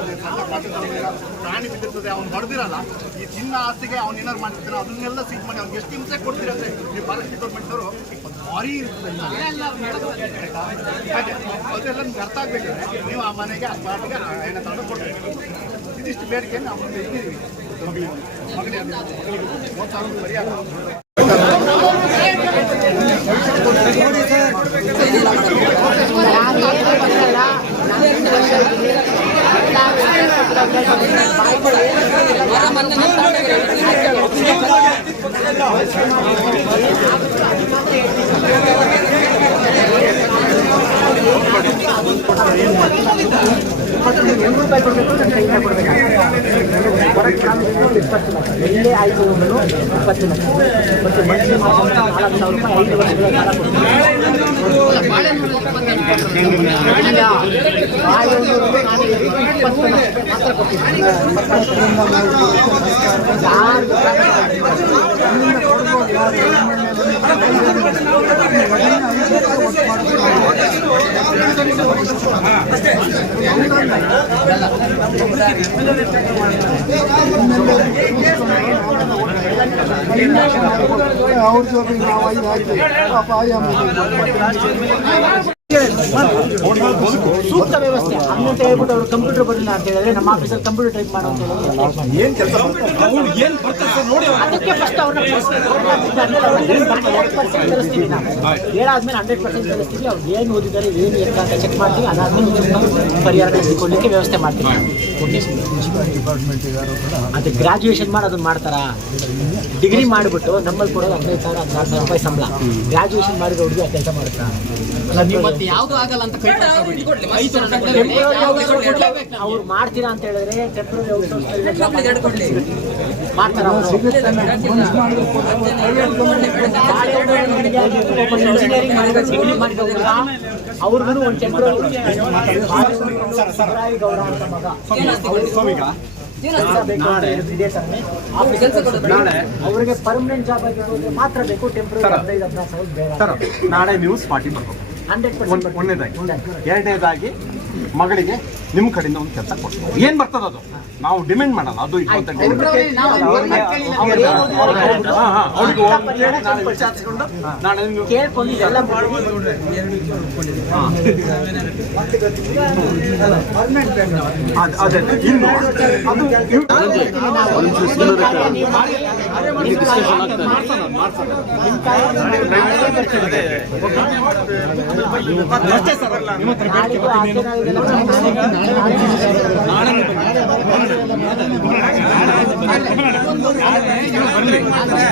ಪ್ರಾಣಿ ಬಿದ್ದಿರ್ತದೆ, ಅವ್ನು ಹೊಡೆದಿರಲ್ಲ. ಈ ಚಿನ್ನ ಆಸ್ತಿಗೆ ಅವ್ನು ಏನಾರು ಮಾಡ್ತಿರ್ತಾನೆ, ಅದನ್ನೆಲ್ಲ ಸೀಟ್ ಮಾಡಿ ಅವ್ನಿಗೆ ಎಷ್ಟು ಹಿಂಸೆ ಕೊಡ್ತೀರ ಅಂದರೆ ನೀವು ಫಾರೆಸ್ಟ್ ಡಿಪಾರ್ಟ್ಮೆಂಟ್ನವರು ಭಾರಿ ಇರ್ತದೆ. ಅದೆಲ್ಲ ನಿಮ್ಗೆ ಅರ್ಥ ಆಗ್ಬೇಕಂದ್ರೆ ನೀವು ಆ ಮನೆಗೆ ಆ ಪಾಟಿಗೆ ಏನೋ ತಗೊಂಡು ಕೊಡ್ಬೇಕು. ಇದಿಷ್ಟು ಬೇಡಿಕೆ ನಾವು ಇದ್ದೀವಿ. ಮಗನಿಗೆ 30,000 ಪರಿಹಾರ ₹200 ಕೊಡಬೇಕು, ನನ್ನ ಕೈಯಿಂದ ಕೊಡಬೇಕಾಗುತ್ತೆ. ಹೊರಗೆ ನಾನು 20 ಲಕ್ಷ, ಎಲ್ಲೇ ಆಯ್ತು ಹೋಗಲು 20 ಲಕ್ಷ, ಮತ್ತು ಮಂತ್ಲಿ ಮಾತ್ರ 4,000 5 ವರ್ಷಗಳ ಕಾಲ ಕೊಡ್ತೀನಿ. ಮಾತ್ರ ಕೊಡ್ತೀನಿ. ಅವ್ರ ಜೊತೆಗೆ ನಾವು ಐದು ಹಾಕಿ ಅಪಾಯ ಸೂಕ್ತ ವ್ಯವಸ್ಥೆ ಹಂಗಂತ ಹೇಳ್ಬಿಟ್ಟು ಅವರು ಕಂಪ್ಯೂಟರ್ ಬರಲಿಲ್ಲ ಅಂತ ಹೇಳಿದ್ರೆ ನಮ್ಮ ಆಫೀಸಲ್ಲಿ ಕಂಪ್ಯೂಟರ್ ಟೈಪ್ ಮಾಡೋ ಅಂತ ಅದಕ್ಕೆ ಫಸ್ಟ್ ಅವ್ರನ್ನ ಕಲಿಸ್ತೀವಿ ನಾವು. ಹೇಳಾದ್ಮೇಲೆ 100% ಕಲಿಸ್ತೀವಿ. ಅವ್ರು ಏನು ಓದಿದ್ದಾರೆ ಏನು ಎತ್ತ ಅಂತ ಚೆಕ್ ಮಾಡ್ತೀವಿ. ಅದಾದ್ಮೇಲೆ ಪರಿಹಾರ ಕೊಡಲಿಕ್ಕೆ ವ್ಯವಸ್ಥೆ ಮಾಡ್ತೀವಿ. ಅದು ಗ್ರಾಜುಯೇಷನ್ ಮಾಡಿ ಅದನ್ನ ಮಾಡ್ತಾರಾ? ಡಿಗ್ರಿ ಮಾಡಿಬಿಟ್ಟು ನಮ್ಮಲ್ಲಿ ಕೊಡೋದು 15,000 16,000 ರೂಪಾಯಿ ಸಂಬಳ. ಗ್ರಾಜುಯೇಷನ್ ಮಾಡಿದ ಹುಡುಗಿ ಆ ಕೆಲಸ ಮಾಡುತ್ತಾ? ಯಾವ್ದು ಆಗಲ್ಲ ಅಂತ ಅವ್ರು ಮಾಡ್ತೀರಾ ಅಂತ ಹೇಳಿದ್ರೆ ಟೆಂಪ್ರರಿ ಮಾಡ್ತಾರ. ಇಂಜಿನಿಯರಿಂಗ್ ಮಾಡಿದವ್ರು ಅವ್ರಿಗೂ ಒಂದು ಟೆಂಪ್ರರಿ ಗೌರವ ಅಂತ ಮಗ ಅವರಿಗೆ ಪರ್ಮನೆಂಟ್ ಜಾಬ್ ಆಗಿರೋದ್ರೆ ಮಾತ್ರ ಬೇಕು. ಟೆಂಪ್ರರಿ 15,000 ನಾಳೆ ನೀವು ಸ್ಪಾಟಿ ಬರ್ಬೇಕು. 100% ಒಂದನೇದಾಗಿ. ಎರಡನೇದಾಗಿ ಮಗಳಿಗೆ ನಿಮ್ಮ ಕಡೆಯಿಂದ ಒಂದು ಕೆಲಸ ಕೊಡ್ತೀವಿ. ಏನ್ ಬರ್ತದ ಅದು ನಾವು ಡಿಮ್ಯಾಂಡ್ ಮಾಡಲ್ಲ. ಅದು ಇದು ಅಂತ ವಿಚಾರಿಸಿಕೊಂಡು ನಾಳೆ ಕೇಳ್ಕೊಂಡು ಎಲ್ಲ ಅದೇ ಇನ್ನು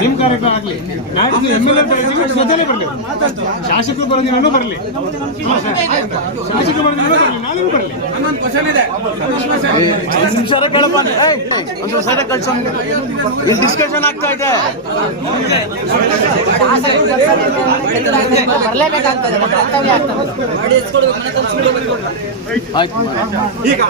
ನಿಮ್ಮ ಕಾರ್ಯಕ್ರಮ ಆಗಲಿ, ನಾಡಿದ್ದು MLA ಸ್ವಚ್ಛತೆ ಬರಲಿ, ಶಾಸಕರು ಬರೋದಿನೂ ಬರಲಿ, ಶಾಸಕರು ಬರೋದಿನೂ ಬರಲಿ, ನಾಳೆಗೂ ಬರಲಿ. ಡಿಸ್ಕಷನ್ ಆಗ್ತಾ ಇದೆ. ಬರಲೇಬೇಕಾಗ್ತದೆ. ಕರ್ತವ್ಯ ಆಗ್ತದೆ. ಈಗ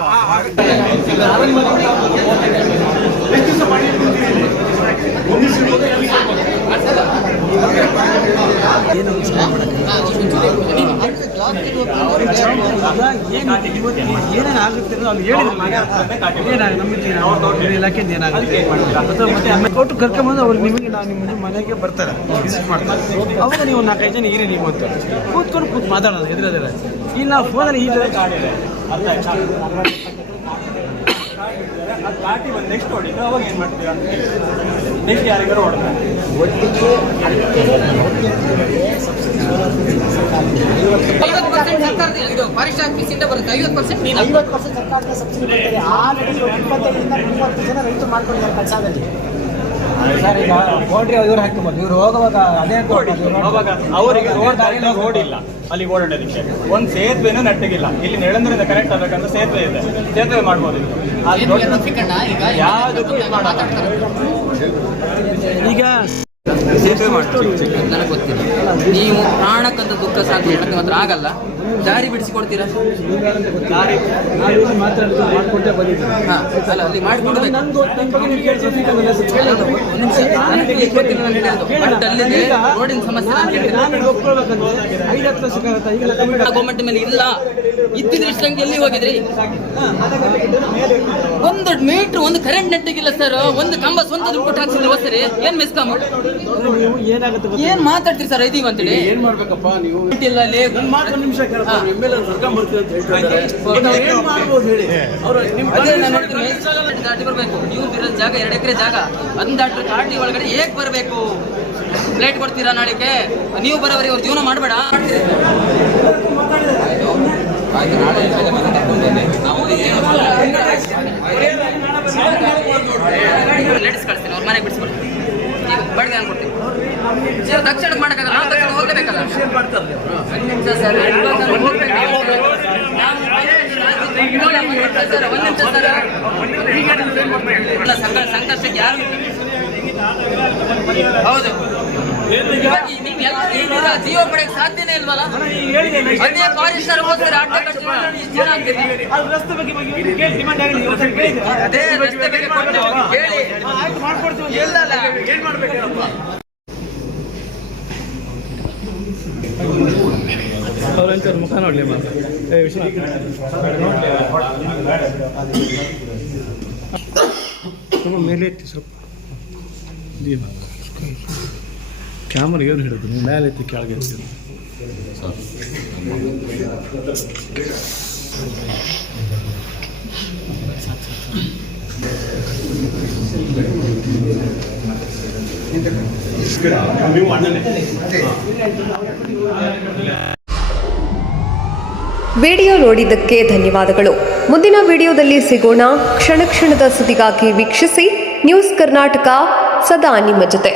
ಏನೇನು ಆಗುತ್ತೆ ಅಲ್ಲಿ ಹೇಳಿದ್ರೆ ಇಲಾಖೆಯಿಂದ ಏನಾಗುತ್ತೆ ಮತ್ತೆ ಆಮೇಲೆ ಕೊಟ್ಟು ಕರ್ಕೊಂಬಂದು ಅವ್ರು ನಿಮಗೆ ನಿಮ್ಮ ಮನೆಗೆ ಬರ್ತಾರೆ, ವಿಸಿಟ್ ಮಾಡ್ತಾರೆ. ಅವಾಗ ನೀವು 4-5 ಜನ ಇರಿ ನೀವು ಅಂತ ಕೂತ್ಕೊಂಡು ಮಾತಾಡೋದು ಎದುರದಲ್ಲ. ಇಲ್ಲಿ ನಾವು ಫೋನಲ್ಲಿ ಈ ಥರ ಘಾಟಿ ಬಂದು ನೆಕ್ಸ್ಟ್ ಹೊಡಿದ್ರೆ ಅವಾಗ ಏನು ಮಾಡ್ತೀರಾ? ನೆಕ್ಸ್ಟ್ ಯಾರಿಗಾರು ಹೊಡೆದ್ರೆ ಒಟ್ಟಿಗೆ 50% ಸರ್ಕಾರದ ಇದು ಫಾರೆಸ್ಟ್ ಆಫೀಸಿಂದ ಬರುತ್ತೆ. 50% ಸರ್ಕಾರದ ಸಬ್ಸಿಡಿ ಬರ್ತದೆ. ಆ 25ರಿಂದ 30 ಜನ ರೈತರು ಮಾಡ್ಕೊಂಡಿದ್ದಾರೆ ಕೆಲಸದಲ್ಲಿ. ಸರ್, ಈಗ ಬೌಂಡ್ರಿ ಇವ್ರು ಹಾಕ್ಬೋದು. ಇವ್ರು ಹೋಗುವಾಗ ಅದೇ ಅವಾಗ ಅವರಿಗೆ ರೋಡ್ ಇಲ್ಲ ಅಲ್ಲಿ ಓಡಾಡೋದಕ್ಕೆ. ಒಂದು ಸೇತುವೆನೂ ನೆಟ್ಟಗಿಲ್ಲ. ಇಲ್ಲಿ ನೆಳಂದ್ರಿಂದ ಕನೆಕ್ಟ್ ಆಗಬೇಕಂದ್ರೆ ಸೇತುವೆ ಇದೆ, ಸೇತುವೆ ಮಾಡ್ಬೋದು. ಯಾವುದಕ್ಕೂ ಇದು ಮಾಡಲ್ಲ. ಈಗ ಸೇತುವೆ ಮಾಡ್ತೀವಿ ನನಗೆ ಗೊತ್ತಿಲ್ಲ. ನೀವು ಪ್ರಾಣಕ್ಕಂತ ದುಃಖ ಸಾಕು ಹೇಳಕ್ಕೆ ಮಾತ್ರ ಆಗಲ್ಲ. ದಾರಿ ಬಿಡಿಸಿಕೊಡ್ತೀರಾ? ಮಾಡ್ಕೊಂಡೇ ಬಂದಿದ್ದೀವಿ. ಹಾಂ, ಅಲ್ಲ ಅಲ್ಲಿ ಮಾಡಿಕೊಡ್ಬೇಕು. ರೋಡಿನ ಸಮಸ್ಯೆ ಗೌರ್ಮೆಂಟ್ ಮೇಲೆ ಇಲ್ಲ. ಇದ್ದಿದ್ರೆ ಇಷ್ಟಂಗೆ ಎಲ್ಲಿ ಹೋಗಿದ್ರಿ? 1 ಮೀಟರ್ ಒಂದು ಕರೆಂಟ್ ನೆಟ್ಟಿಗಿಲ್ಲ ಸರ್. ಒಂದು ಕಂಬ ಸ್ವಂತ ದುಡ್ಡು ಕೊಟ್ಟು ಹಾಕ್ಸಿದ್ರೆ ಸರಿ. ಏನ್ ಮಿಸ್ಕಾಮ್ ಏನ್ ಮಾತಾಡ್ತೀರಿ ಸರ್? ಇದೀವಿ ಅಂತೇಳಿ ಏನ್ ಮಾಡ್ಬೇಕಪ್ಪ ನೀವು? ಇಲ್ಲ ಅಲ್ಲಿ ಒಂದು ನಿಮಿಷ MLA ಕರ್ಕೊಂಡ್ ಬರ್ತೀವಿ ಅಂತ ಹೇಳ್ತಾರೆ. ಏನ್ ಮಾಡ್ಬೋದು ಹೇಳಿ? ಅವರು ದಾಟಿ ಬರ್ಬೇಕು. ನೀವು ಇರೋ ಜಾಗ 2 ಎಕರೆ ಜಾಗ, ಅದನ್ನ ದಾಟಿ ಘಾಟಿ ಒಳಗಡೆ ಹೇಗ್ ಬರ್ಬೇಕು? ಫ್ಲೈಟ್ ಕೊಡ್ತೀರಾ ನಾಳೆಗೆ? ನೀವು ಬರೋವರೆಗೆ ಅವ್ರ ಜೀವನ ಮಾಡಬೇಡ. ಲೇಡೀಸ್ ಕಳಿಸ್ತೀನಿ, ಅವ್ರ ಮನೆಗೆ ಬಿಡಿಸ್ಕೊಡ್ತೀನಿ, ಬಾಡಿಗೆ ನಾನು ಕೊಡ್ತೀನಿ. ಸರ್ ತಕ್ಷಣ ಮಾಡೋಕ್ಕಾಗಲ್ಲ, ನಾವು ತಕ್ಷಣ ಹೋಗ್ಲೇಬೇಕಲ್ಲ. ಸರ್ ಸಂಕಷ್ಟಕ್ಕೆ ಯಾರು ಹೌದು ನೀವೆಲ್ಲ ಜೀವ ಪಡೆಯಕ್ಕೆ ಸಾಧ್ಯನೇ ಇಲ್ವಲ್ಲ? ಅದೇ ಫಾರೆಸ್ಟರ್ ಹೋಗ್ತಾರೆ ಅಡ್ಡ ಕಟ್ಟಿ ಅದೇ ರಸ್ತೆ ಬಗ್ಗೆ ಕೇಳಿ ಇಲ್ಲಲ್ಲ ಏನ್ ಮಾಡ್ಬೇಕು? ಮುಖ ನೋಡ್ಲಿ ಮೇಲೆ ಎತ್ತಿ ಸ್ವಲ್ಪ ಕ್ಯಾಮರಾ ಏನು ಹಿಡಿದು ನೀವು ಮೇಲೆ ಎತ್ತಿ ಕೆಳಗೆ ಎತ್ತಿ. ವಿಡಿಯೋ ನೋಡಿದ್ದಕ್ಕೆ ಧನ್ಯವಾದಗಳು. ಮುಂದಿನ ವಿಡಿಯೋದಲ್ಲಿ ಸಿಗೋಣ. ಕ್ಷಣ ಕ್ಷಣದ ಸುದ್ದಿಗಾಗಿ ವೀಕ್ಷಿಸಿ ನ್ಯೂಸ್ ಕರ್ನಾಟಕ, ಸದಾ ನಿಮ್ಮ ಜೊತೆ.